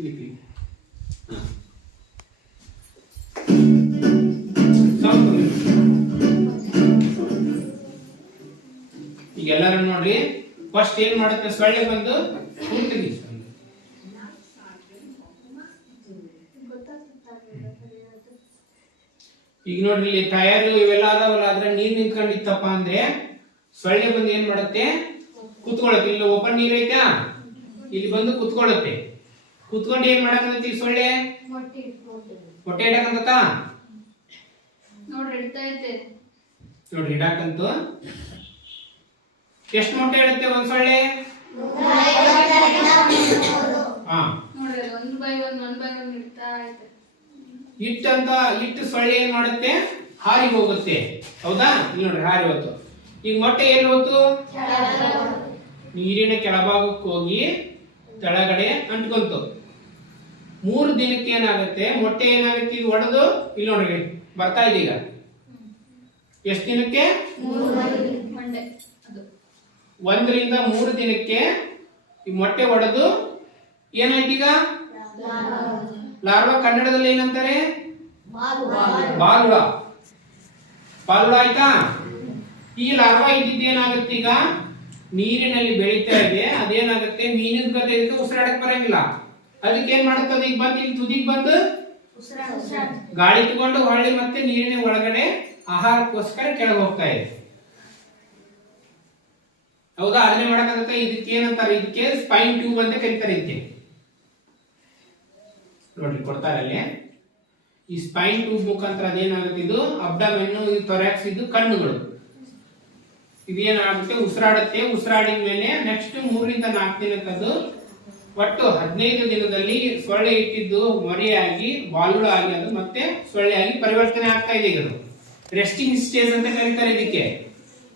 ಈಗ ಎಲ್ಲರೂ ನೋಡ್ರಿ ಫಸ್ಟ್ ಏನ್ ಮಾಡುತ್ತೆ? ಸೊಳ್ಳೆ ಬಂದು ತೆಗಿಸುತ್ತೆ. ಈಗ ನೋಡ್ರಿ, ಇಲ್ಲಿ ಟಯರ್ ಇವೆಲ್ಲ ಅದಾವಲ್ಲ, ಆದ್ರೆ ನೀರ್ ನಿಂತ್ಕೊಂಡಿತ್ತಪ್ಪ ಅಂದ್ರೆ ಸೊಳ್ಳೆ ಬಂದು ಏನ್ ಮಾಡುತ್ತೆ? ಕುತ್ಕೊಳ್ಳುತ್ತೆ. ಇಲ್ಲಿ ಓಪನ್ ನೀರ್ ಐತಾ? ಇಲ್ಲಿ ಬಂದು ಕುತ್ಕೊಳ್ಳುತ್ತೆ. ಕುತ್ಕೊಂಡು ಏನ್ ಮಾಡಕತ್ತೈತಿ ಈ ಸೊಳ್ಳೆ ಹೊಟ್ಟೆ ಇಡಕಂತ ನೋಡ್ರಿ ಇಡ್ತಾ ಐತೆ ನೋಡ್ರಿ ಇಡಾಕಂತು ಎಷ್ಟು ಮೊಟ್ಟೆ ಇಡುತ್ತೆ ಒಂದ್ ಸೊಳ್ಳೆ? ಹಾ. ನೋಡ್ರಿ ಒಂದ್ ಬೈ ಒಂದ್ ಒಂದ್ ಬೈ ಒಂದ್ ಇಡ್ತಾ ಐತೆ ಇಟ್ಟಂತ ಇಟ್ಟು ಸೊಳ್ಳೆ ಏನ್ ಮಾಡುತ್ತೆ? ಹಾರಿ ಹೋಗುತ್ತೆ. ಹೌದಾ? ಇಲ್ಲಿ ನೋಡ್ರಿ ಹಾರಿ ಹೋಯ್ತು ಈಗ ಮೊಟ್ಟೆ ಎಲ್ಲಿ ಹೋಯ್ತು ನೀರಿನ ಕೆಳಭಾಗಕ್ಕೆ ಹೋಗಿ ಕೆಳಗಡೆ ಅಂಟ್ಕೊಂತು. ಮೂರು ದಿನಕ್ಕೆ ಏನಾಗುತ್ತೆ? ಮೊಟ್ಟೆ ಏನಾಗುತ್ತೆ? ಇದು ಒಡೆದು ಇಲ್ಲಿ ನೋಡ್ರಿ ಬರ್ತಾ ಇದೆ ಈಗ. ಎಷ್ಟು ದಿನಕ್ಕೆ? ಒಂದರಿಂದ ಮೂರು ದಿನಕ್ಕೆ ಈ ಮೊಟ್ಟೆ ಒಡೆದು ಏನಾಯ್ತು ಈಗ? ಲಾರ್ವಾ ಕನ್ನಡದಲ್ಲಿ ಏನಂತಾರೆ? ಬಾಲುಳ ಬಾಲುಳ ಆಯ್ತಾ? ಈ ಲಾರ್ವಾ ಇದ್ದಿದ್ದು ಏನಾಗುತ್ತೆ ಈಗ? ನೀರಿನಲ್ಲಿ ಬೆಳೀತಾ ಇದೆ. ಅದೇನಾಗುತ್ತೆ? ಮೀನಿನ ಕತೆ ಇರುತ್ತೆ ಉಸಿರಾಡಕ್ ಬರಂಗಿಲ್ಲ. ಅದಕ್ಕೆ ಏನ್ ಮಾಡುತ್ತದೆ? ಈಗ ಬಂದು ಇಲ್ಲಿ ತುದಿಗೆ ಬಂದು ಗಾಳಿ ತಗೊಂಡು ಹೊಳ್ಳಿ ಮತ್ತೆ ನೀರಿನ ಒಳಗಡೆ ಆಹಾರಕ್ಕೋಸ್ಕರ ಕೆಳಗೆ ಹೋಗ್ತಾ ಇದೆ ಹೌದಾ? ಅದನ್ನೇ ಮಾಡಕ್ಕಾಗತ್ತೆ ಇದಕ್ಕೆ ಏನಂತಾರೆ? ಇದಕ್ಕೆ ಸ್ಪೈನ್ ಟ್ಯೂಬ್ ಅಂತ ಕರೀತಾರೆ ಇದಕ್ಕೆ. ನೋಡ್ರಿ ಕೊಡ್ತಾರೆ ಅಲ್ಲಿ. ಈ ಸ್ಪೈನ್ ಟ್ಯೂಬ್ ಮುಖಾಂತರ ಅದೇನಾಗುತ್ತೆ ಇದು? ಅಬ್ಡಮೆನ್ ಇದು ತೊರಾಕ್ಸ್ ಇದು ಕಣ್ಣುಗಳು. ಇದೇನಾಗುತ್ತೆ? ಉಸಿರಾಡುತ್ತೆ. ಉಸಿರಾಡಿದ ಮೇಲೆ ನೆಕ್ಸ್ಟ್ ಮೂರಿಂದ ನಾಲ್ಕು ದಿನಕ್ಕದು ಒಟ್ಟು ಹದಿನೈದು ದಿನದಲ್ಲಿ ಸೊಳ್ಳೆ ಇಟ್ಟಿದ್ದು ಮರಿಯಾಗಿ ಬಾಲುಳ ಆಗಿ ಅದು ಮತ್ತೆ ಸೊಳ್ಳೆ ಆಗಿ ಪರಿವರ್ತನೆ ಆಗ್ತಾ ಇದೆ ಈಗ ರೆಸ್ಟಿಂಗ್ ಸ್ಟೇಜ್ ಅಂತ ಕರೀತಾರೆ ಇದಕ್ಕೆ.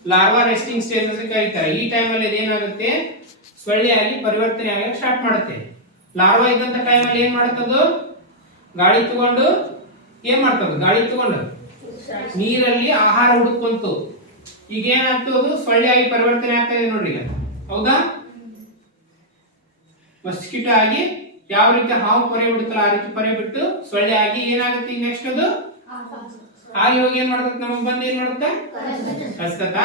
ಲಾರ್ವಾ ರೆಸ್ಟಿಂಗ್ ಸ್ಟೇಜ್ ಅಂತ ಕರೀತಾರೆ. ಈ ಟೈಮಲ್ಲಿ ಅದೇನಾಗುತ್ತೆ ಸೊಳ್ಳೆ ಆಗಿ ಪರಿವರ್ತನೆ ಆಗಕ್ಕೆ ಸ್ಟಾರ್ಟ್ ಮಾಡುತ್ತೆ. ಲಾರ್ವಾ ಇದ್ದಂತ ಟೈಮಲ್ಲಿ ಏನ್ ಮಾಡ್ತದ್ದು? ಗಾಳಿ ತಗೊಂಡು ಏನ್ ಮಾಡ್ತದ ಗಾಳಿ ತಗೊಂಡು ನೀರಲ್ಲಿ ಆಹಾರ ಹುಡುಕೊಂತು ಈಗ ಏನಾಗ್ತದ ಸೊಳ್ಳೆ ಆಗಿ ಪರಿವರ್ತನೆ ಆಗ್ತಾ ಇದೆ ನೋಡ್ರಿ ಈಗ. ಹೌದಾ? ಮಸ್ಕಿಟೋ ಆಗಿ ಯಾವ ರೀತಿ ಹಾವು ಪೊರೆ ಬಿಡುತ್ತಲ್ಲ ಆ ರೀತಿ ಪೊರೆ ಬಿಟ್ಟು ಸೊಳ್ಳೆ ಆಗಿ ಏನಾಗುತ್ತೆ ಈಗ ನೆಕ್ಸ್ಟ್ ಅದು? ಹಾಗೆ ಹೋಗಿ ಏನ್ ಮಾಡ್ತದೆ ನಮಗ್ ಬಂದ್ ಏನ್ ಮಾಡುತ್ತೆ? ಕಸ್ತತ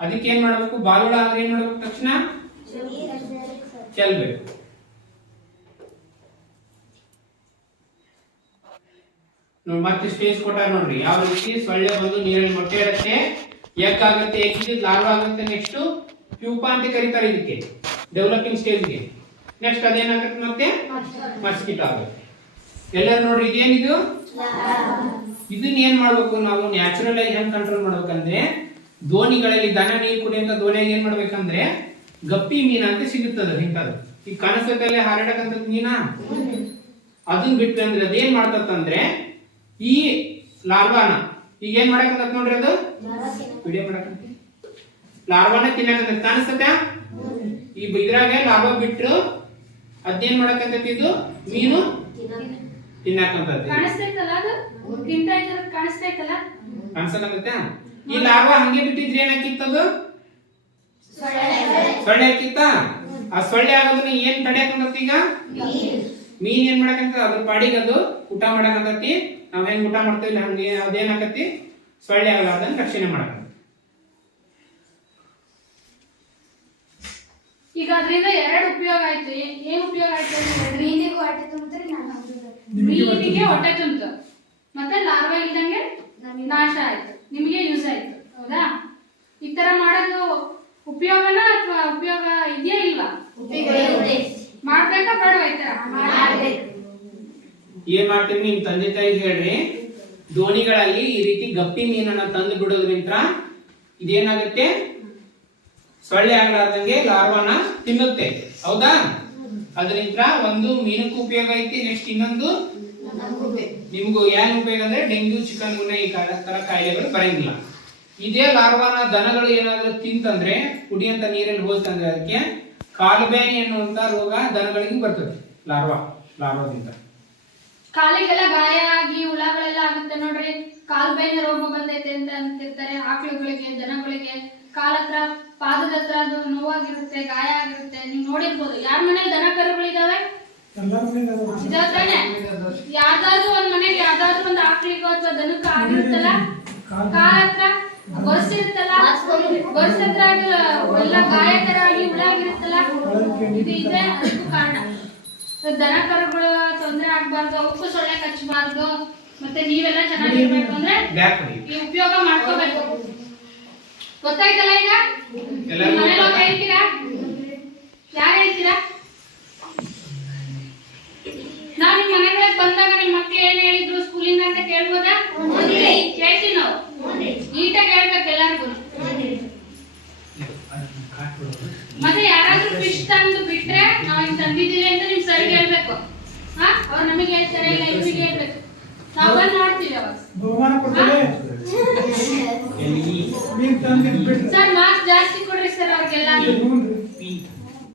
ಅದಕ್ಕೆ ಏನ್ ಮಾಡ್ಬೇಕು? ಬಾಲುಳ ಆದ್ರೆ ಏನ್ ಮಾಡ್ಬೇಕು ತಕ್ಷಣ? ಚೆಲ್ಬೇಕು. ಮತ್ತೆ ಸ್ಟೇಜ್ ಕೊಟ್ಟಾರ ನೋಡ್ರಿ. ಯಾವ ರೀತಿ ಸೊಳ್ಳೆ ಬಂದು ನೀರಲ್ಲಿ ಮೊಟ್ಟೆ ಇರುತ್ತೆ ಆಗುತ್ತೆ ಎಕ್ಕಿದ್ ಲಾರ್ವಾ ಆಗುತ್ತೆ ನೆಕ್ಸ್ಟ್ ಪ್ಯೂಪಾ ಅಂತ ಕರೀತಾರೆ ಇದಕ್ಕೆ. ಡೆವಲಪಿಂಗ್ ಸ್ಟೇಜ್ಗೆ ನೆಕ್ಸ್ಟ್ ಅದೇನಾಗುತ್ತೆ ಮತ್ತೆ? ಮಸ್ಕಿಟ್ ಆಗುತ್ತೆ. ಎಲ್ಲರೂ ನೋಡ್ರಿ ಇದೇನಿದು? ಇದನ್ನ ಏನ್ ಮಾಡ್ಬೇಕು ನಾವು? ನ್ಯಾಚುರಲ್ ಆಗಿ ಹೆಂಗ್ ಕಂಟ್ರೋಲ್ ಮಾಡ್ಬೇಕಂದ್ರೆ ದೋಣಿಗಳಲ್ಲಿ ದನ ನೀರು ಕುಡಿಯಂತ ದೋಣಿಯಾಗ ಏನ್ ಮಾಡ್ಬೇಕಂದ್ರೆ ಗಪ್ಪಿ ಮೀನ ಅಂತ ಸಿಗುತ್ತದೆ ಇಂಥದ್ದು. ಈಗ ಕನಸದಲ್ಲಿ ಹಾರಾಡಕಂತ ಮೀನ? ಅದನ್ನ ಬಿಟ್ಟು ಅಂದ್ರೆ ಅದೇನ್ ಮಾಡ್ತಂದ್ರೆ ಈ ಲಾರ್ವಾನ ಈಗ ಏನ್ ಮಾಡಕಂತ ನೋಡ್ರಿ ಅದು? ವಿಡಿಯೋ ಮಾಡಕಂತ ಲಾರ್ವಾನ ತಿನ್ನಕಂತ ಕಾಣಿಸ್ತದ ಈ ಇದ್ರಾಗೆ ಲಾಭ ಬಿಟ್ರು ಅದೇನ್ ಮಾಡಕಂತ ಇದು ಮೀನು ತಿನ್ನಕಂತೈತಿ ಅದು? ಈ ಲಾಭ ಹಂಗೆ ಬಿಟ್ಟಿದ್ರೆ ಏನಾಕಿತ್ತದು? ಸೊಳ್ಳೆ ಹಾಕಿತ್ತ? ಆ ಸೊಳ್ಳೆ ಆಗೋದನ್ನ ಏನ್ ತಡೆಯಕಂತತಿ ಈಗ ಮೀನ್ ಏನ್ ಮಾಡಕಂತ ಅದ್ರ ಪಾಡಿಗೆ ಅದು ಊಟ ಮಾಡಕಂತತಿ ನಾವ್ ಹೆಂಗ್ ಊಟ ಮಾಡ್ತೀವಿ ಹಂಗೆ ಅದೇನಾಕತಿ ಸೊಳ್ಳೆ ಆಗಲ್ಲ ಅದನ್ನ ರಕ್ಷಣೆ ಮಾಡಕಂತ ಈಗ ಅದರಿಂದ ಎರಡು ಉಪಯೋಗ ಆಯ್ತು. ಏನ್ ಉಪಯೋಗ ಆಯ್ತು? ಮೀನಿಗೂ ಹೊಟ್ಟೆ ತುಂಬಿದ್ರೆ ನಾನು ಮೀನಿಗೆ ಹೊಟ್ಟೆ ತುಂಬಿತು. ಮತ್ತೆ ಲಾರ್ವಾ ಇಲ್ದಂಗೆ ನಾಶ ಆಯ್ತು. ನಿಮಗೆ ಯೂಸ್ ಆಯ್ತು. ಹೌದಾ? ಈ ತರ ಮಾಡೋದು ಉಪಯೋಗನ ಅಥವಾ ಉಪಯೋಗ ಇದೆಯಾ ಇಲ್ವಾ? ಮಾಡ್ಬೇಕಾ ಬೇಡವಾ ಈ ತರ? ಏನ್ ಮಾಡ್ತೀನಿ ನಿಮ್ ತಂದೆ ತಾಯಿ ಹೇಳ್ರಿ? ದೋಣಿಗಳಲ್ಲಿ ಈ ರೀತಿ ಗಪ್ಪಿ ಮೀನನ್ನ ತಂದು ಬಿಡೋದ್ರಿಂದ ಇದೇನಾಗುತ್ತೆ? ಸೊಳ್ಳೆ ಆಗ್ಲಾರ್ದಂಗೆ ಲಾರ್ವಾನ ತಿನ್ನುತ್ತೆ. ಹೌದಾ? ಅದರಿಂದ ಒಂದು ಮೀನಕ್ಕೂ ಉಪಯೋಗ ಐತಿ, ನೆಕ್ಸ್ಟ್ ಇನ್ನೊಂದು? ನಿಮಗೂ ಏನ್ ಉಪಯೋಗ ಅಂದ್ರೆ ಡೆಂಗ್ಯೂ, ಚಿಕನ್ ಗುಣ ಈ ತರ ಕಾಯಿಲೆಗಳು ಬರಂಗಿಲ್ಲ. ಇದೇ ಲಾರ್ವಾನ ದನಗಳು ಏನಾದ್ರೂ ತಿಂತಂದ್ರೆ ಕುಡಿಯಂತ ನೀರಲ್ಲಿ ಹೋಯ್ತಂದ್ರೆ ಅದಕ್ಕೆ ಕಾಲುಬೇನೆ ಎನ್ನುವಂತ ರೋಗ ದನಗಳಿಗೆ ಬರ್ತದೆ, ಲಾರ್ವಾ ಲಾರ್ವಾದಿಂದ. ಕಾಲಿಗೆಲ್ಲ ಗಾಯ ಆಗಿ ಹುಳಗಳೆಲ್ಲ ಆಗುತ್ತೆ ನೋಡ್ರಿ. ಕಾಲ್ ಬೇನೆ ರೋಗ ಬಂದೈತೆ ಅಂತ ಅಂತಿರ್ತಾರೆ, ಆಕಳುಗಳಿಗೆ, ದನಗಳಿಗೆ ಕಾಲ ಹತ್ರ ಪಾದದ ಹತ್ರ ಅದು ನೋವಾಗಿರುತ್ತೆ, ಗಾಯ ಆಗಿರುತ್ತೆ. ನೀವು ನೋಡಿರ್ಬೋದು. ಯಾರ ಮನೇಲಿ ದನ ಕರುಗಳಿದಾವೆ ಯಾವ್ದಾದ್ರು ಒಂದ್ ಮನೇಲಿ ಯಾವ್ದಾದ್ರು ಒಂದ್ ಆಕ್ಳಿಗೋ ಅಥವಾ ದನಕ್ಕ ಆಗಿರುತ್ತಲ್ಲ? ಕಾಲ ಹತ್ರ ಗೊರ್ಸಿರುತ್ತಲ್ಲ? ಗೊರ್ಸ್ ಹತ್ರ ಎಲ್ಲ ಗಾಯ ತರ ಆಗಿ ಹುಳಾಗಿರುತ್ತಲ್ಲ? ಇದು ಇದೆ ಅದಕ್ಕೂ ಕಾರಣ. ದನ ಕರುಗಳು ತೊಂದರೆ ಆಗ್ಬಾರ್ದು, ಅವಕ್ಕೂ ಸೊಳ್ಳೆ ಕಚ್ಚಬಾರ್ದು. ಮತ್ತೆ ನೀವೆಲ್ಲ ಚೆನ್ನಾಗಿರ್ಬೇಕು ಅಂದ್ರೆ ಈ ಉಪಯೋಗ ಮಾಡ್ಕೋಬೇಕು. ಗೊತ್ತಾಯ್ತಲ್ಲ ಈಗ? ಹೇಳ್ತೀರಾ? ಯಾರು ಹೇಳ್ತೀರಾ? ನಾವ್ ನಿಮ್ ಮನೆಗಳಿಗೆ ಬಂದಾಗ ನಿಮ್ ಮಕ್ಳು ಏನ್ ಹೇಳಿದ್ರು ಸ್ಕೂಲಿಂದ ಅಂತ ಕೇಳ್ಬೋದಾ? ಕೇಳ್ತೀವಿ